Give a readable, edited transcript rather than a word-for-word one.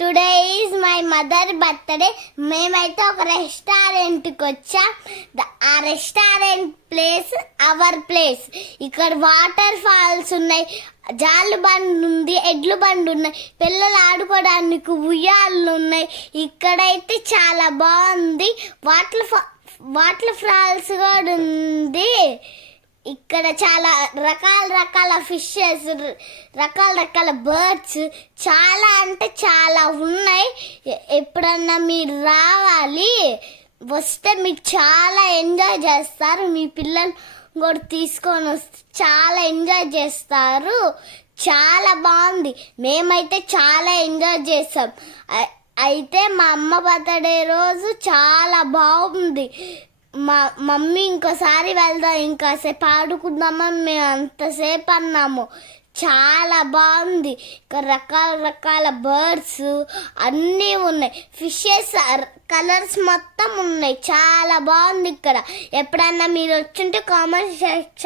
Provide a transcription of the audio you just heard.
Today is my mother birthday. మేమైతే ఒక రెస్టారెంట్కి వచ్చాం. ఆ రెస్టారెంట్ ప్లేస్ అవర్ ప్లేస్. ఇక్కడ వాటర్ ఫాల్స్ ఉన్నాయి, జాలు బండి ఉంది, ఎడ్లు బండి ఉన్నాయి, పిల్లలు ఆడుకోవడానికి ఉయ్యాళ్ళు ఉన్నాయి. ఇక్కడైతే చాలా బాగుంది. వాటర్ ఫాల్స్ కూడా ఉంది. ఇక్కడ చాలా రకాల ఫిషెస్, రకాల బర్డ్స్, చాలా అంటే చాలా ఉన్నాయి. ఎప్పుడన్నా మీరు రావాలి, వస్తే మీరు చాలా ఎంజాయ్ చేస్తారు. మీ పిల్లలు కూడా తీసుకొని వస్తే చాలా ఎంజాయ్ చేస్తారు. చాలా బాగుంది. మేమైతే చాలా ఎంజాయ్ చేస్తాం. అయితే మా అమ్మ బర్త్డే రోజు చాలా బాగుంది. మా మమ్మీ ఇంకోసారి వెళ్దాం, ఇంకాసేపు ఆడుకుందామని మేము అంతసేపు అన్నాము. చాలా బాగుంది. ఇక్కడ రకాల బర్డ్స్ అన్నీ ఉన్నాయి, ఫిషెస్ కలర్స్ మొత్తం ఉన్నాయి. చాలా బాగుంది ఇక్కడ. ఎప్పుడన్నా మీరు వచ్చుంటే కామెంట్ సెక్షన్